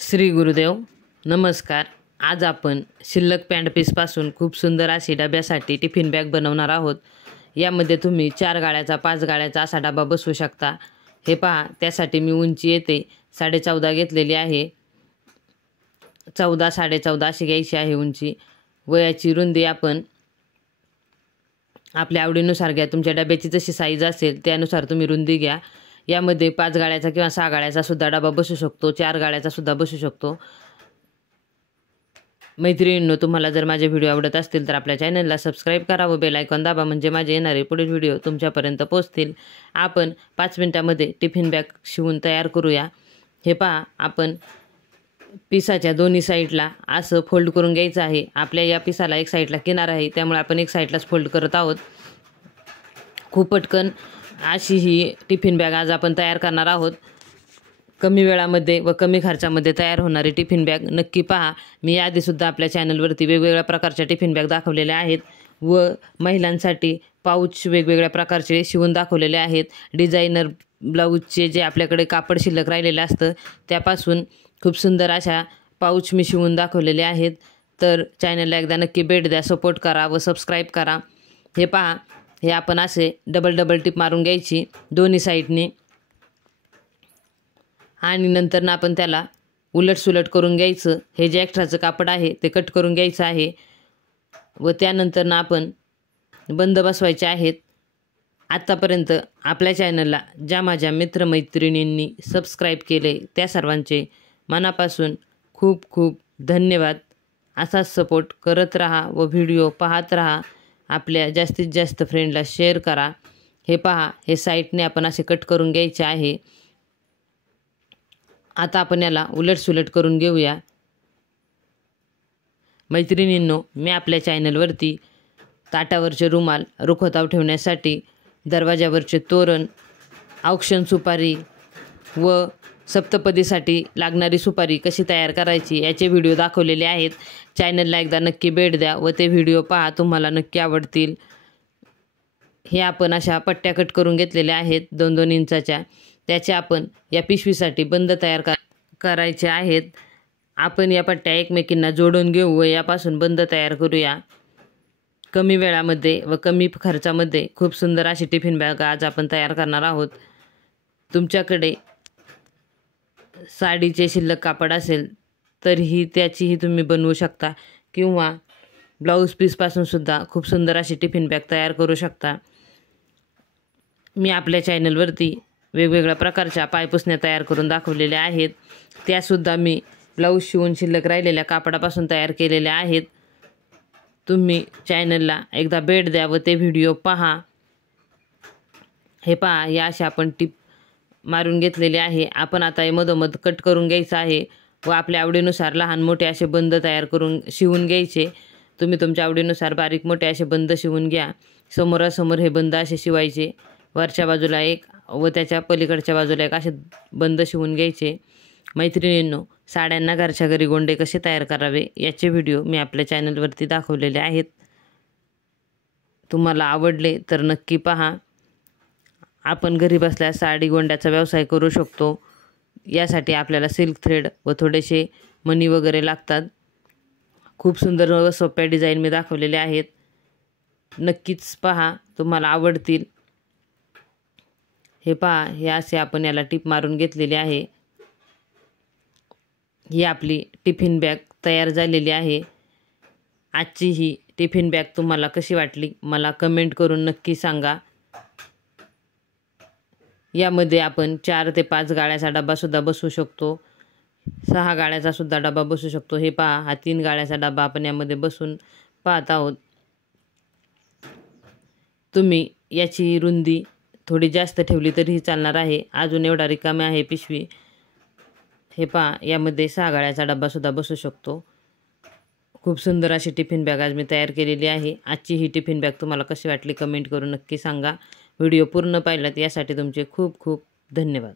श्री गुरुदेव नमस्कार। आज आपण शिल्लक पॅन्ट पीसपासून खूप सुंदर अशी डब्यासाठी टिफिन बॅग बनवणार आहोत। यामध्ये तुम्ही 4 गाळ्याचा 5 गाळ्याचा असा डबा बसवू शकता। हे पहा, त्यासाठी मी उंची येते 14.5 घेतलेली आहे। 14 14.5 अशी घ्यायची आहे उंची। वयाची रुंदी आपण आपल्या आवडीनुसार घ्या। तुमच्या डब्याची जशी साईज असेल त्यानुसार तुम्ही रुंदी घ्या। यामध्ये 5 गाळ्याचा किंवा 6 गाळ्याचा सुद्धा डबा बसू शकतो, 4 गाळ्याचा सुद्धा बसू शकतो। मैत्रिणींनो, तुम्हाला जर माझे व्हिडिओ आवडत असतील तर आपल्या चॅनलला सबस्क्राईब करा व बेल आयकॉन दाबा, म्हणजे माझे येणारे पुढील व्हिडिओ तुमच्यापर्यंत पोहोचतील। आपण 5 मिनिटांमध्ये टिफिन बॅग शिवून तयार करूया। हे पहा, आपण पिसाच्या दोन्ही साईडला असं फोल्ड करून घ्यायचं आहे। आपल्या या पिसाला एक साईडला किनार आहे, त्यामुळे आपण एक साईडलाच फोल्ड करत आहोत। खूप पटकन अशी ही टिफिन बॅग आज आपण तयार करणार आहोत। कमी वेळामध्ये व कमी खर्चामध्ये तयार होणारी टिफिन बॅग नक्की पहा। मी याआधीसुद्धा आपल्या चॅनलवरती वेगवेगळ्या प्रकारच्या टिफिन बॅग दाखवलेल्या आहेत व महिलांसाठी पाऊच वेगवेगळ्या प्रकारचे शिवून दाखवलेले आहेत। डिझायनर ब्लाऊजचे जे आपल्याकडे कापड शिल्लक राहिलेलं असतं त्यापासून खूप सुंदर अशा पाऊच मी शिवून दाखवलेले आहेत। तर चॅनलला एकदा नक्की भेट द्या, सपोर्ट करा व सबस्क्राईब करा। हे पहा, हे आपण असे डबल टिप मारून घ्यायची दोन्ही साईडनी आणि नंतर ना आपण त्याला उलटसुलट करून घ्यायचं। हे जे एक्स्ट्राचं कापड आहे ते कट करून घ्यायचं आहे व त्यानंतर ना आपण बंद बसवायचे आहेत। आत्तापर्यंत आपल्या चॅनलला ज्या माझ्या मित्रमैत्रिणींनी सबस्क्राईब केले त्या सर्वांचे मनापासून खूप खूप धन्यवाद। असाच सपोर्ट करत राहा व व्हिडिओ पाहत राहा। आपल्या जास्तीत जास्त फ्रेंडला शेअर करा। हे पहा, हे साईडने आपण असे कट करून घ्यायचे आहे। आता आपण याला उलटसुलट करून घेऊया। मैत्रिणींनो, मी आपल्या चॅनलवरती ताटावरचे रुमाल, रुखवतावर ठेवण्यासाठी दरवाजावरचे तोरण, औक्षण सुपारी व सप्तपदीसाठी लागणारी सुपारी कशी तयार करायची याचे व्हिडिओ दाखवलेले आहेत। चॅनलला एकदा नक्की भेट द्या व ते व्हिडिओ पहा, तुम्हाला नक्की आवडतील। हे आपण अशा पट्ट्या कट करून घेतलेल्या आहेत 2-2 इंचाच्या। त्याचे आपण या पिशवीसाठी बंद तयार करायचे आहेत। आपण या पट्ट्या एकमेकींना जोडून घेऊ व यापासून बंद तयार करूया। कमी वेळामध्ये व कमी खर्चामध्ये खूप सुंदर अशी टिफिन बॅग आज आपण तयार करणार आहोत। तुमच्याकडे साडीचे शिल्लक कापड असेल तरीही त्याचीही तुम्ही बनवू शकता किंवा ब्लाऊज पीसपासून सुद्धा खूप सुंदर अशी टिफिन बॅग तयार करू शकता। मी आपल्या चॅनलवरती वेगवेगळ्या प्रकारच्या पायपुसण्या तयार करून दाखवलेल्या आहेत। त्यासुद्धा मी ब्लाऊज शिवून शिल्लक राहिलेल्या कापडापासून तयार केलेल्या आहेत। तुम्ही चॅनलला एकदा भेट द्या व ते व्हिडिओ पहा। हे पहा, या अशा आपण टिप मारून घेतलेले आहे। आपण आता हे मधोमध कट करून घ्यायचं आहे व आपल्या आवडीनुसार लहान मोठे असे बंद तयार करून शिवून घ्यायचे। तुम्ही तुमच्या आवडीनुसार बारीक मोठे असे बंद शिवून घ्या। समोरासमोर हे बंद असे शिवायचे। वरच्या बाजूला एक व त्याच्या पलीकडच्या बाजूला एक असे बंद शिवून घ्यायचे। मैत्रिणींनो, साड्यांना घरच्या घरी गोंडे कसे तयार करावे याचे व्हिडिओ मी आपल्या चॅनलवरती दाखवलेले आहेत। तुम्हाला आवडले तर नक्की पहा। आपण घरी बसल्या साडी गोंड्याचा व्यवसाय करू शकतो। यासाठी आपल्याला सिल्क थ्रेड व थोडेसे मणी वगैरे लागतात। खूप सुंदर व सोप्या डिझाईन मी दाखवलेले आहेत। नक्कीच पहा, तुम्हाला आवडतील। हे पहा, हे असे आपण याला टिप मारून घेतलेली आहे। ही आपली टिफिन बॅग तयार झालेली आहे। आजची ही टिफिन बॅग तुम्हाला कशी वाटली मला कमेंट करून नक्की सांगा। यामध्ये आपण 4 ते 5 गाळ्याचा डबासुद्धा बसवू शकतो, 6 गाळ्याचा सुद्धा डबा बसू शकतो। हे पहा, हा 3 गाळ्याचा डबा आपण यामध्ये बसून पाहत आहोत। तुम्ही याची रुंदी थोडी जास्त ठेवली तरीही चालणार आहे। अजून एवढा रिकामी आहे पिशवी। हे पहा, यामध्ये 6 गाळ्याचा डबासुद्धा बसू शकतो। खूप सुंदर अशी टिफिन बॅग आज मी तयार केलेली आहे। आजची ही टिफिन बॅग तुम्हाला कशी वाटली कमेंट करून नक्की सांगा। व्हिडिओ पूर्ण पाहिलात यासाठी तुमचे खूप खूप धन्यवाद।